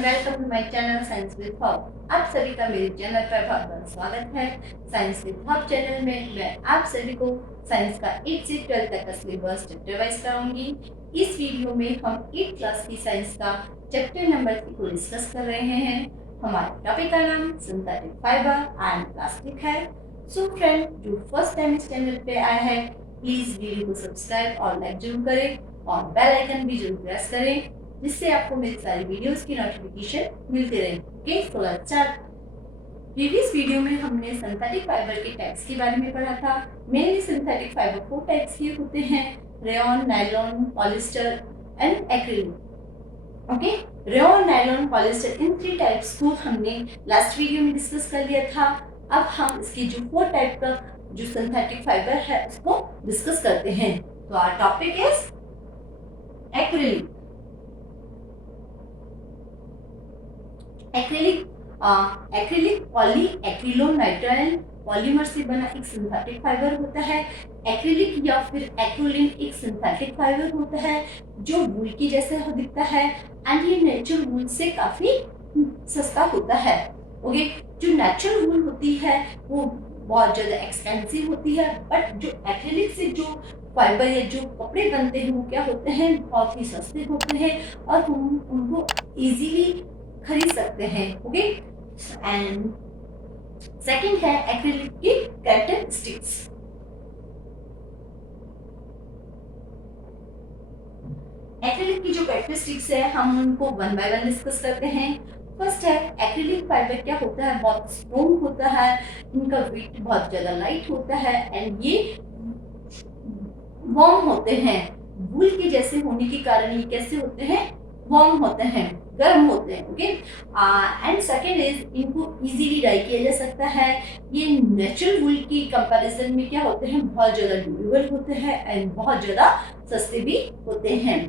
And welcome to my channel science with hub. आप सभी का मेरे चैनल पर बहुत बहुत स्वागत है। साइंस विद हब चैनल में मैं आप सभी को साइंस का 8 से 12 तक का सिलेबस चैप्टर वाइज कराऊंगी। इस वीडियो में हम 8 क्लास की साइंस का चैप्टर नंबर 3 को डिस्कस कर रहे हैं। हमारे टॉपिक का नाम सिंथेटिक फाइबर एंड प्लास्टिक है। सो फ्रेंड, जो फर्स्ट टाइम इस चैनल पे आया है प्लीज वीडियो को सब्सक्राइब और लाइक जरूर करें और बेल आइकन भी जरूर प्रेस करें, जिससे आपको मेरी सारी वीडियोस की नोटिफिकेशन मिलती रहे। Okay, so let's start. Previous video में हमने सिंथेटिक फाइबर के टाइप्स के बारे में पढ़ा था। मेनली सिंथेटिक फाइबर 4 टाइप्स के होते हैं: rayon, nylon, polyester and acrylic. Okay, rayon, nylon, polyester, in 3 types को हमने लास्ट वीडियो में डिस्कस कर लिया था। अब हम इसके जो 4 टाइप का जो सिंथेटिक फाइबर है उसको डिस्कस करते हैं। तो our topic is acrylic. Acrylic polyacrylonitrile polymer से बना एक सिंथेटिक फाइबर होता है। एक्रिलिक या फिर एक्रिलिन एक सिंथेटिक फाइबर होता है जो वूल की जैसे दिखता है एंड ये नेचुरल वूल से काफी सस्ता होता है। ओके, जो नेचुरल वूल होती है वो बहुत ज्यादा एक्सपेंसिव होती है, बट जो एक्रिलिक से जो फाइबर या जो कपड़े बनते हैं वो क्या होते हैं, बहुत ही सस्ते होते हैं और हम उनको इजीली खरीद सकते हैं। ओके, एंड सेकंड है एक्रिलिक की कैरेक्टरिस्टिक्स। एक्रिलिक की जो कैरेक्टरिस्टिक्स है हम उनको वन बाय वन डिस्कस करते हैं। फर्स्ट है एक्रिलिक फाइबर क्या होता है, बहुत स्ट्रॉन्ग होता है, इनका वेट बहुत ज्यादा लाइट होता है एंड ये वार्म होते हैं। वूल के जैसे होने के कारण ये कैसे होते हैं, वार्म होते हैं, गर्म होते हैं। ओके, एंड सेकेंड इज इनको इजीली डाई किया जा सकता है। ये नेचुरल वूल की कंपैरिजन में क्या होते हैं, बहुत ज्यादा ड्यूरेबल होते हैं एंड बहुत ज्यादा सस्ते भी होते हैं।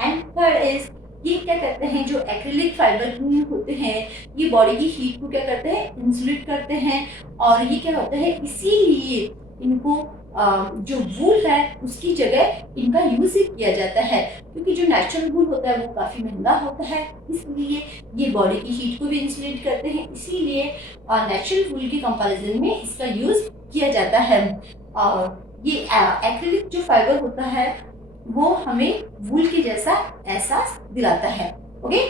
एंड थर्ड इज ये क्या करते हैं, जो एक्रिलिक फाइबर होते हैं ये बॉडी की हीट को क्या करते हैं, इंसुलेट करते हैं और ये क्या होता है, इसीलिए इनको जो वूल है उसकी जगह इनका यूज ही किया जाता है, क्योंकि जो नेचुरल वूल होता है वो काफी महंगा होता है, इसलिए ये बॉडी की हीट को भी इंसुलेट करते हैं, इसीलिए नेचुरल वूल के कंपैरिजन में इसका यूज किया जाता है। और ये एक्रिलिक जो फाइबर होता है वो हमें वूल के जैसा एहसास दिलाता है। ओके,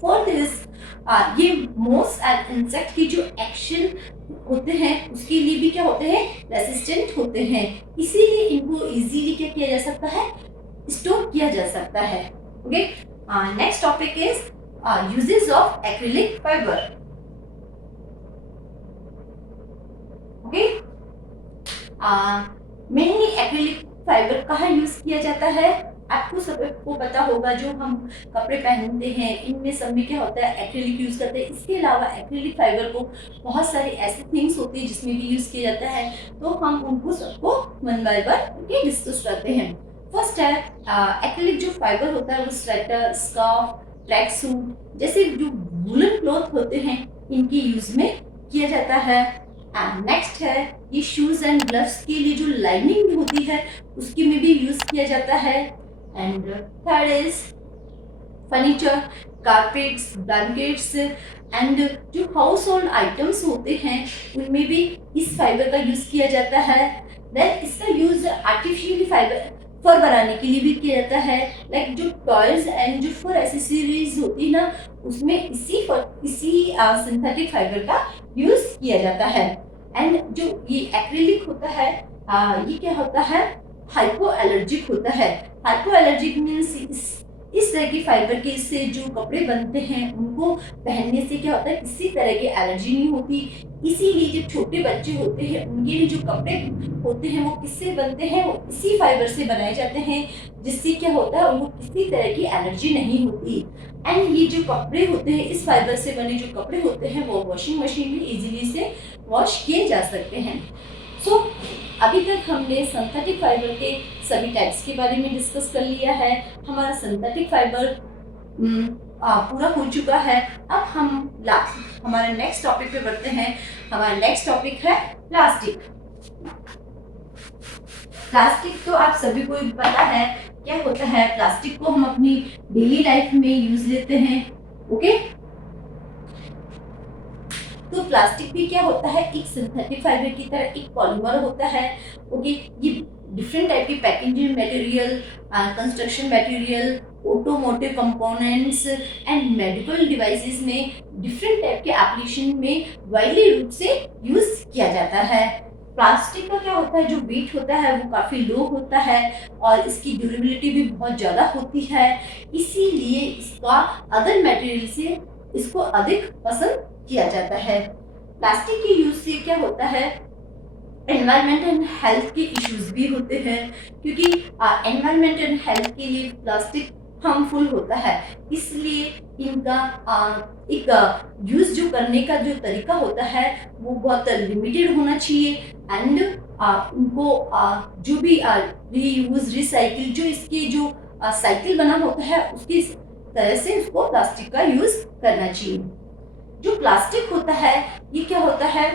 फोर्थ इज ये मोस एंड इंसेक्ट की जो एक्शन होते हैं उसके लिए भी क्या होते हैं, रेसिस्टेंट होते हैं, इसीलिए इनको इजीली क्या किया जा सकता है, स्टोर किया जा सकता है। Okay, next topic is uses of acrylic fibre. Okay, mainly acrylic fibre कहाँ यूज किया जाता है, आपको सबको पता होगा, जो हम कपड़े पहनते हैं इनमें सब में क्या होता है, एक्रिलिक यूज करते हैं। इसके अलावा एक्रिलिक फाइबर को बहुत सारी ऐसे थिंग्स होती है जिसमें भी यूज किया जाता है, तो हम उनको सबको वन बाय वन डिस्कस करते हैं। फर्स्ट है एक्रिलिक जो फाइबर होता है वो स्वेटर, स्कार्फ, ट्रैक सूट जैसे जो वूलन क्लॉथ होते हैं इनकी यूज में किया जाता है। एंड नेक्स्ट है ये शूज एंड ग्लव्स के लिए जो लाइनिंग होती है उसकी में भी यूज किया जाता है। And third is furniture, carpets, blankets and जो हाउस होल्ड आइटम्स होते हैं उनमें भी इस फाइबर का यूज किया जाता है। देन इसका यूज आर्टिफिशियल फाइबर फर बनाने के लिए भी किया जाता है, लाइक जो टॉयज एंड जो फर एक्सेसरीज होती है ना उसमें इसी सिंथेटिक फाइबर का यूज किया जाता है। एंड जो ये एक्रिलिक होता है ये क्या होता है, हाइपो एलर्जिक होता है। हाइपो एलर्जिक मीन्स इस तरह की फाइबर के से जो कपड़े बनते हैं उनको पहनने से क्या होता है, किसी तरह की एलर्जी नहीं होती, इसीलिए जो छोटे बच्चे होते हैं उनके लिए जो कपड़े होते हैं वो किससे बनते हैं, वो इसी फाइबर से बनाए जाते हैं, जिससे क्या होता है उनको किसी तरह की एलर्जी नहीं होती। एंड ये जो कपड़े होते हैं इस फाइबर से बने जो कपड़े होते हैं वो वॉशिंग मशीन में इजीली से वॉश किए जा सकते हैं। सो अभी तक हमने सिंथेटिक फाइबर के सभी टाइप्स के बारे में डिस्कस कर लिया है। हमारा सिंथेटिक फाइबर पूरा हो चुका है। अब हम हमारे नेक्स्ट टॉपिक पे बढ़ते हैं। हमारा नेक्स्ट टॉपिक है प्लास्टिक। प्लास्टिक तो आप सभी को पता है क्या होता है। प्लास्टिक को हम अपनी डेली लाइफ में यूज लेते हैं। ओके। तो प्लास्टिक भी क्या होता है, एक सिंथेटिक फाइबर की तरह एक पॉलीमर होता है। ओके, ये डिफरेंट टाइप की packaging material, construction material, automotive components and medical devices में डिफरेंट टाइप के एप्लीकेशन में वाइडली रूप से यूज किया जाता है। प्लास्टिक का क्या होता है, जो वेट होता है वो काफ़ी लो होता है और इसकी ड्यूरेबिलिटी भी बहुत ज़्यादा होती है, इसीलिए इसका अदर मटेरियल से इसको अधिक पसंद किया जाता है। प्लास्टिक के यूज से क्या होता है, एनवायरमेंट एंड हेल्थ के इश्यूज भी होते हैं, क्योंकि एनवायरमेंट एंड हेल्थ के लिए प्लास्टिक हार्मफुल होता है, इसलिए इनका एक यूज जो करने का जो तरीका होता है वो बहुत लिमिटेड होना चाहिए। एंड उनको जो भी रीयूज रिसाइकिल जो इसकी जो साइकिल बना होता है उसकी तरह से उसको प्लास्टिक का यूज करना चाहिए। जो प्लास्टिक होता है ये क्या होता है,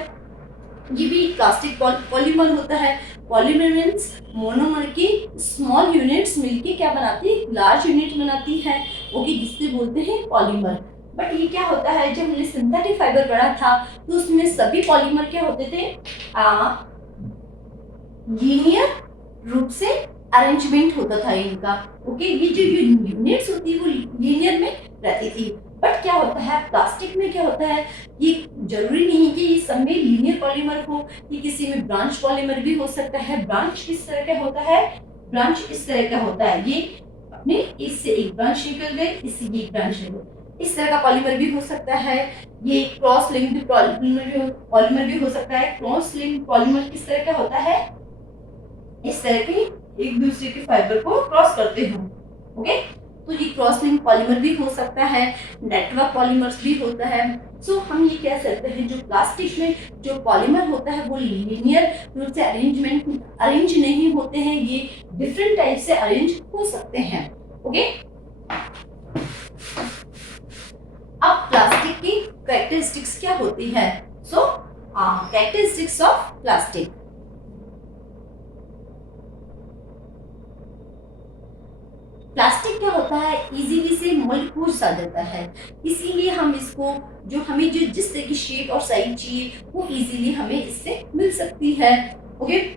ये भी प्लास्टिक पॉलीमर होता है। पॉलीमर मीन्स मोनोमर की स्मॉल यूनिट्स मिलके क्या बनाती है, लार्ज यूनिट बनाती है, ओके, जिससे बोलते हैं पॉलीमर। बट ये क्या होता है, जब हमने सिंथेटिक फाइबर पढ़ा था तो उसमें सभी पॉलीमर क्या होते थे, लीनियर रूप से अरेंजमेंट होता था इनका। ओके, ये जो यूनिट्स होती है वो लीनियर में रहती थी। बट क्या होता है प्लास्टिक में, क्या होता है, ये जरूरी नहीं कि ये सब में लीनियर पॉलीमर हो, ये किसी में ब्रांच पॉलीमर भी हो सकता है। ब्रांच किस तरह का होता है, ब्रांच इस तरह का होता है, ये अपने इससे एक ब्रांच निकल गए, इससे एक ब्रांच निकल, इस तरह का पॉलीमर भी हो सकता है। ये क्रॉस लिंक्ड पॉलीमर भी हो सकता है। क्रॉस लिंक्ड पॉलीमर किस तरह का होता है, इस तरह के एक दूसरे के फाइबर को क्रॉस करते हो, ओके, तो ये क्रॉस लिंक पॉलीमर भी हो सकता है, नेटवर्क पॉलीमर्स भी होता है। सो हम ये कह सकते हैं जो प्लास्टिक में जो पॉलीमर होता है वो लीनियर रूप से अरेंज नहीं होते हैं, ये डिफरेंट टाइप से अरेंज हो सकते हैं, ओके। अब प्लास्टिक की कैरेक्टरिस्टिक्स क्या होती है, सो कैरेक्टरिस्टिक्स ऑफ प्लास्टिक। प्लास्टिक क्या होता है, इजीली से मलफूज आ जाता है, इसीलिए हम इसको जो हमें जो जिस तरह की शेप और साइज चाहिए वो इजीली हमें इससे मिल सकती है, ओके।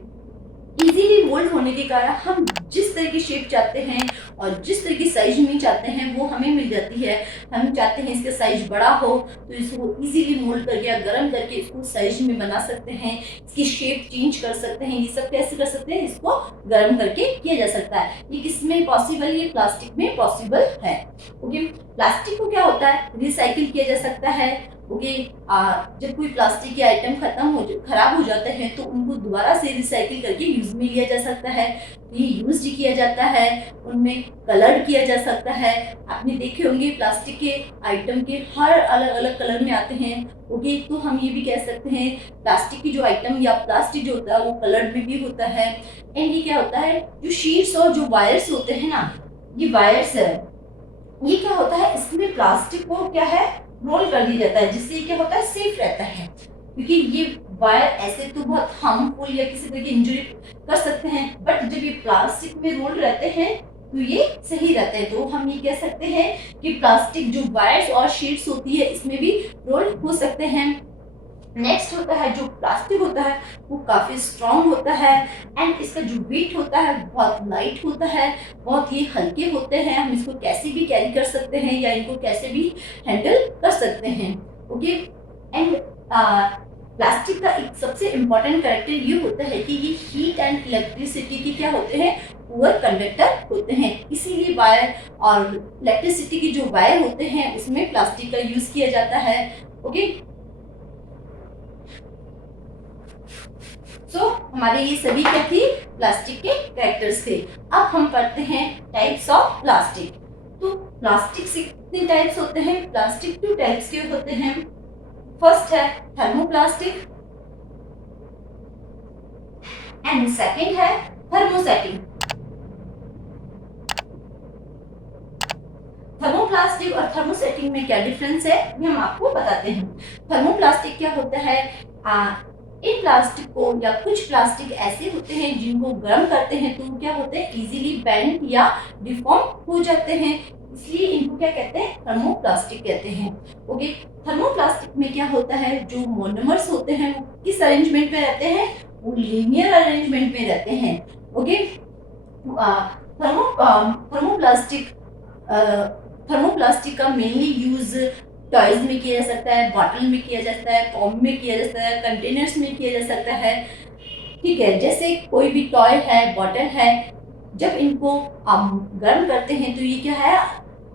इजीली मोल्ड होने के कारण हम जिस तरह की शेप चाहते हैं और जिस तरह की साइज में चाहते हैं वो हमें मिल जाती है। हम चाहते हैं इसका साइज बड़ा हो तो इसको इजीली मोल्ड करके या गर्म करके इसको साइज में बना सकते हैं, इसकी शेप चेंज कर सकते हैं। ये सब कैसे कर सकते हैं, इसको गर्म करके किया जा सकता है। ये किसमें पॉसिबल, ये प्लास्टिक में पॉसिबल है, ओके। प्लास्टिक को क्या होता है, रिसाइकिल किया जा सकता है, ओके। जब कोई प्लास्टिक के आइटम खराब हो जाते हैं तो उनको दोबारा से रिसाइकिल करके यूज में लिया जा सकता है, ये यूज किया जाता है, उनमें कलर किया जा सकता है। आपने देखे होंगे प्लास्टिक के आइटम के हर अलग अलग कलर में आते हैं, ओके। तो हम ये भी कह सकते हैं प्लास्टिक की जो आइटम या प्लास्टिक जो होता है वो कलर्ड में भी होता है। एंड ये क्या होता है, जो शीट्स और जो वायर्स होते हैं ना, ये वायर्स है, ये क्या होता है, इसमें प्लास्टिक को क्या है रोल कर दिया जाता है, जिससे क्या होता है सेफ रहता है, क्योंकि ये वायर ऐसे तो बहुत हार्मफुल या किसी तरह की इंजरी कर सकते हैं, बट जब ये प्लास्टिक में रोल रहते हैं तो ये सही रहते हैं। तो हम ये कह सकते हैं कि प्लास्टिक जो वायर्स और शीट्स होती है इसमें भी रोल हो सकते हैं। नेक्स्ट होता है जो प्लास्टिक होता है वो काफ़ी स्ट्रॉन्ग होता है एंड इसका जो वेट होता है बहुत लाइट होता है, बहुत ही हल्के होते हैं, हम इसको कैसे भी कैरी कर सकते हैं या इनको कैसे भी हैंडल कर सकते हैं, ओके। एंड प्लास्टिक का एक सबसे इम्पॉर्टेंट कैरेक्टर ये होता है कि ये हीट एंड इलेक्ट्रिसिटी के क्या होते हैं, पुअर कंडक्टर होते हैं, इसीलिए वायर और इलेक्ट्रिसिटी की जो वायर होते हैं उसमें प्लास्टिक का यूज किया जाता है, ओके। सो हमारे ये सभी क्या थी, प्लास्टिक के कैरेक्टर्स थे। अब हम पढ़ते हैं टाइप्स ऑफ प्लास्टिक। तो प्लास्टिक से कितने टाइप्स होते हैं, प्लास्टिक 2 टाइप्स के होते हैं। फर्स्ट है थर्मोप्लास्टिक एंड सेकंड है थर्मोसेटिंग। थर्मोप्लास्टिक और थर्मोसेटिंग में क्या डिफरेंस है ये हम आपको बताते हैं। थर्मोप्लास्टिक क्या होता है, इन प्लास्टिक को या कुछ प्लास्टिक ऐसे होते हैं जिनको गर्म करते हैं तो क्या होते हैं, इजीली बेंड या डिफॉर्म हो जाते हैं, इसलिए इनको क्या कहते हैं, थर्मोप्लास्टिक कहते हैं। ओके, थर्मोप्लास्टिक में क्या होता है, जो मोनोमर्स होते हैं वो किस अरेंजमेंट में रहते हैं, वो लीनियर अरेंजमेंट में रहते हैं। ओके, थर्मोप्लास्टिक थर्मोप्लास्टिक का मेनली यूज टॉयज में किया जा सकता है, बॉटल में किया जा सकता है, कॉम में किया जा सकता है, कंटेनर्स में किया जा सकता है। ठीक है, जैसे कोई भी टॉय है, बॉटल है, जब इनको हम गर्म करते हैं तो ये क्या है,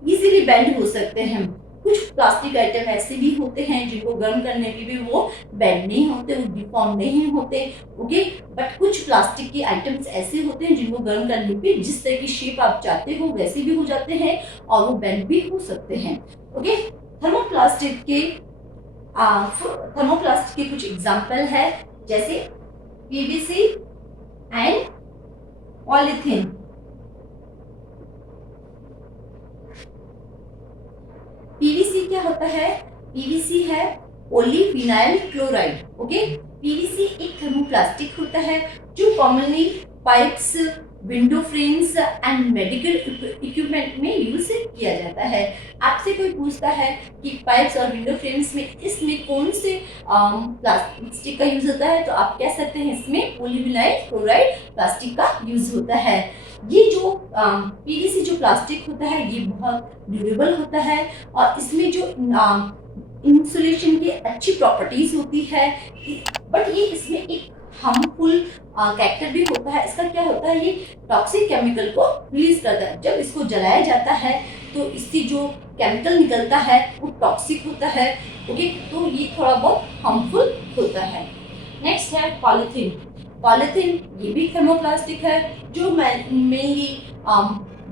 इजीली बेंड हो सकते हैं। कुछ प्लास्टिक आइटम ऐसे भी होते हैं जिनको गर्म करने पे भी वो बेंड नहीं होते, वो डिफॉर्म नहीं होते। ओके, बट कुछ प्लास्टिक के आइटम्स ऐसे होते हैं जिनको गर्म करने पे जिस तरह की शेप आप चाहते हो वैसे भी हो जाते हैं और वो बेंड भी हो सकते हैं। ओके, थर्मोप्लास्टिक के कुछ एग्जाम्पल है, जैसे पीवीसी एंड पॉलीथीन। पीवीसी क्या होता है, पीवीसी है पॉलीविनाइल क्लोराइड। ओके, पीवीसी एक थर्मोप्लास्टिक होता है जो commonly pipes, window frames and medical equipment में यूज किया जाता है। आपसे कोई पूछता है कि पाइप्स और विंडो फ्रेम्स में इसमें कौन से प्लास्टिक का यूज होता है, तो आप कह सकते हैं इसमें पॉलीविनाइल क्लोराइड प्लास्टिक का यूज होता है। ये जो पीवीसी जो प्लास्टिक होता है ये बहुत ड्यूरेबल होता है और इसमें जो इंसुलेशन की अच्छी प्रॉपर्टीज होती है, बट ये इसमें एक हार्मफुल कैरेक्टर भी होता है। इसका क्या होता है, ये टॉक्सिक केमिकल को रिलीज करता है। जब इसको जलाया जाता है तो इससे जो केमिकल निकलता है वो टॉक्सिक होता है। ओके, तो ये थोड़ा बहुत हार्मफुल होता है। नेक्स्ट है पॉलीथीन। पॉलीथीन ये भी थर्मोप्लास्टिक है जो मेनली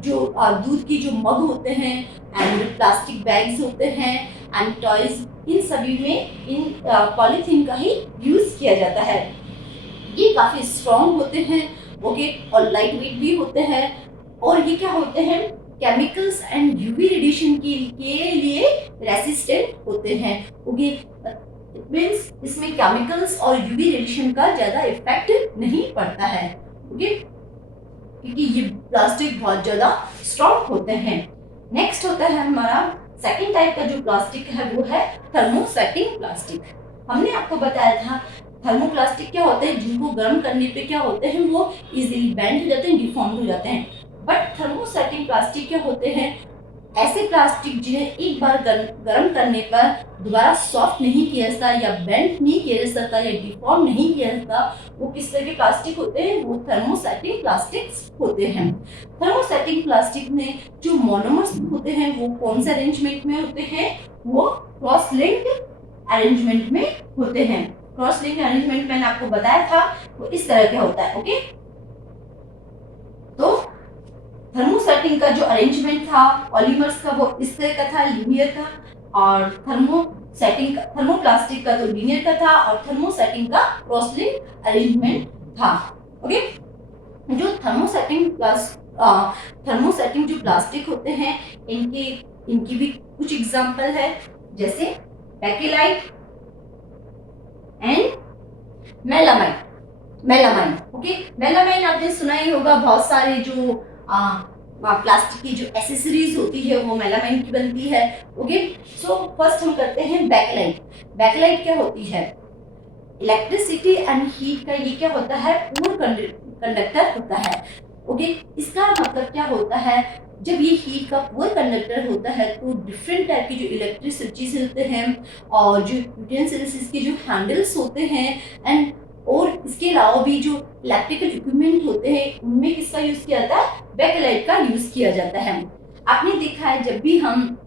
जो दूध की जो मग होते हैं एंड प्लास्टिक बैग्स होते हैं एंड टॉयज, इन सभी में इन पॉलीथीन का ही यूज किया जाता है। ये काफी स्ट्रॉन्ग होते हैं। ओके, और लाइट वेट भी होते हैं और ये क्या होते हैं, केमिकल्स एंड यूवी रेडिएशन के लिए रेसिस्टेंट होते हैं। ओके, इट मींस इसमें केमिकल्स और यूवी रेडिएशन का ज्यादा इफेक्ट नहीं पड़ता है। ओके, क्योंकि ये प्लास्टिक बहुत ज्यादा स्ट्रॉन्ग होते हैं। नेक्स्ट होता है हमारा सेकंड टाइप का जो प्लास्टिक है वो है थर्मोसेटिंग प्लास्टिक। हमने आपको बताया था थर्मोप्लास्टिक क्या होते हैं, जिनको गर्म करने पे क्या होते हैं, वो इजीली बेंड हो जाते हैं, डिफॉर्म हो जाते हैं। बट थर्मोसेटिंग प्लास्टिक क्या होते हैं, ऐसे प्लास्टिक जिन्हें एक बार गर्म करने पर दोबारा सॉफ्ट नहीं किया जाता या बेंड नहीं किया जा सकता या डिफॉर्म नहीं किया जाता, वो किस तरह के प्लास्टिक होते हैं, वो थर्मोसेटिंग प्लास्टिक्स होते हैं। थर्मोसेटिंग प्लास्टिक में जो मोनोमर्स होते हैं वो कौन से अरेंजमेंट में होते हैं, वो क्रॉस लिंक्ड अरेंजमेंट में होते हैं। क्रॉस लिंक्ड अरेंजमेंट मैंने आपको बताया था वो इस तरह का होता है। ओके, तो थर्मोसेटिंग का जो अरेंजमेंट था पॉलीमर्स का वो इस तरह का था, लीनियर था, और थर्मोप्लास्टिक का तो लीनियर का था और थर्मोसेटिंग का क्रॉस लिंक्ड अरेंजमेंट था। ओके, जो थर्मोसेटिंग जो प्लास्टिक होते हैं इनकी भी कुछ एग्जांपल है, जैसे bakelite and melamine. Okay, melamine आपने सुना ही होगा, बहुत सारे जो प्लास्टिक की जो एसेसरीज होती है वो मेलामाइन की बनती है। ओके, सो फर्स्ट हम करते हैं बेकेलाइट। बेकेलाइट क्या होती है, इलेक्ट्रिसिटी एंड हीट का ये क्या होता है, पूर कंडक्टर होता है। ओके, इसका मतलब क्या होता है, जब ये हीट का पुअर कंडक्टर होता है तो डिफरेंट टाइप की जो इलेक्ट्रिक स्विचेस होते हैं और जो यूटेंसिल्स के जो हैंडल्स होते हैं एंड और इसके अलावा भी जो इलेक्ट्रिकल इक्विपमेंट होते हैं उनमें किसका यूज किया जाता है, बेकेलाइट का यूज किया जाता है। आपने देखा है जब भी हम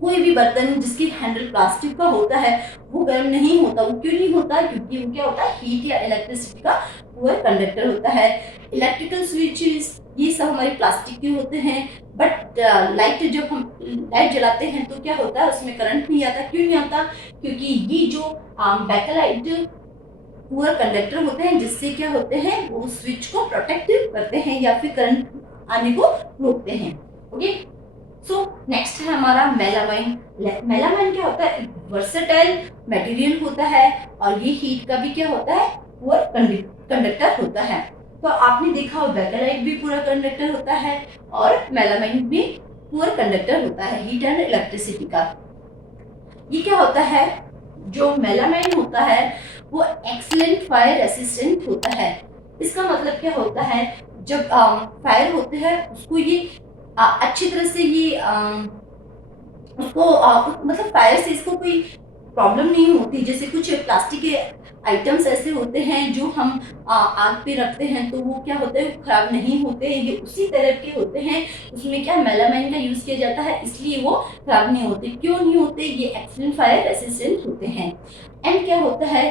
कोई भी बर्तन जिसकी हैंडल प्लास्टिक का होता है वो गर्म नहीं होता, वो क्यों नहीं होता, क्योंकि वो क्या होता है, हीट या इलेक्ट्रिसिटी का पुअर कंडक्टर होता है। इलेक्ट्रिकल स्विचेस ये सब हमारे प्लास्टिक के होते हैं, बट लाइट जब हम लाइट जलाते हैं तो क्या होता है, उसमें करंट नहीं आता। क्यों नहीं आता, क्योंकि ये जो बेकेलाइट पुअर कंडक्टर होते हैं जिससे क्या होते हैं, वो स्विच को प्रोटेक्ट करते हैं या फिर करंट आने को रोकते हैं। ओके, सो नेक्स्ट है हमारा मेलामाइन। मेलामाइन क्या होता है, वर्सेटाइल मटेरियल होता है और ये हीट का भी क्या होता है, पुअर कंडक्टर होता है। तो आपने देखा बेकेलाइट भी पूरा कंडक्टर होता है और मेलामाइन भी पुअर कंडक्टर होता है हीट एंड इलेक्ट्रिसिटी का। ये क्या होता है, जो मेलामाइन होता है वो एक्सीलेंट फायर रेसिस्टेंट होता है। इसका मतलब क्या होता है, जब फायर होते हैं उसको ये अच्छी तरह से ये उसको मतलब फायर से इसको कोई प्रॉब्लम नहीं होती। जैसे कुछ प्लास्टिक के आइटम्स ऐसे होते हैं जो हम आग पे रखते हैं तो वो क्या होता है, खराब नहीं होते। ये उसी तरह के होते हैं, उसमें क्या मेलामाइन का यूज किया जाता है, इसलिए वो खराब नहीं होते। क्यों नहीं होते, ये एक्सीलेंट फायर रेसिस्टेंट होते हैं। एंड क्या होता है,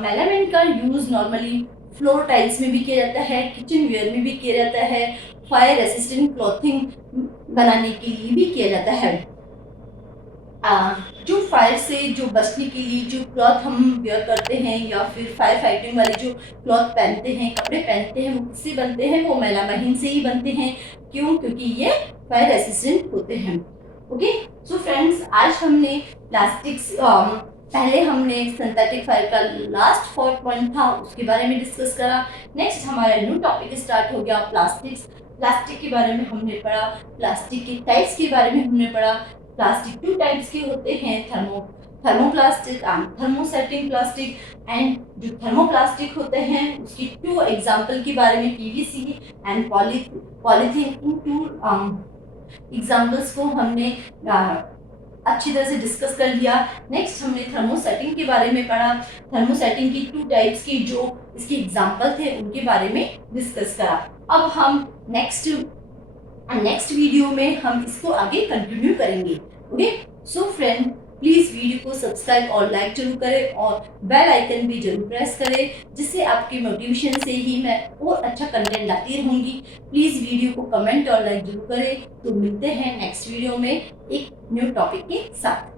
मेलामाइन का यूज नॉर्मली फ्लोर टाइल्स में भी किया जाता है, किचन वेयर में भी किया जाता है, फायर रेसिस्टेंट क्लॉथिंग बनाने के लिए भी किया जाता है। जो फायर से जो बचने के लिए जो क्लॉथ हम वेयर करते हैं या फिर फायर फाइटिंग वाले जो क्लॉथ पहनते हैं, कपड़े पहनते हैं, वो किससे बनते हैं, वो मेलामाइन से ही बनते हैं। क्यों, क्योंकि ये फायर रेसिस्टेंट होते हैं। ओके, सो फ्रेंड्स, आज हमने प्लास्टिक्स पहले हमने सिंथेटिक फायर का लास्ट 4 पॉइंट था उसके बारे में डिस्कस करा। नेक्स्ट हमारा न्यू टॉपिक स्टार्ट हो गया प्लास्टिक्स। प्लास्टिक के बारे में हमने पढ़ा, प्लास्टिक के टाइप्स के बारे में हमने पढ़ा। प्लास्टिक 2 टाइप्स के होते हैं, thermoplastic and thermosetting plastic. And जो थर्मोप्लास्टिक होते हैं उसकी 2 एग्जांपल के बारे में, PVC and polythene, in 2 examples को हमने अच्छी तरह से डिस्कस कर लिया। नेक्स्ट हमने थर्मोसेटिंग के बारे में पढ़ा, थर्मोसेटिंग की 2 टाइप्स की जो इसके एग्जांपल थे उनके बारे में डिस्कस करा। अब हम नेक्स्ट वीडियो में हम इसको आगे कंटिन्यू करेंगे। Okay, so friend, please video को सब्सक्राइब और लाइक जरूर करें और बेल आइकन भी जरूर प्रेस करें, जिससे आपके मोटिवेशन से ही मैं और अच्छा कंटेंट लाती रहूँगी। प्लीज़ वीडियो को कमेंट और लाइक जरूर करें। तो मिलते हैं नेक्स्ट वीडियो में एक न्यू टॉपिक के साथ।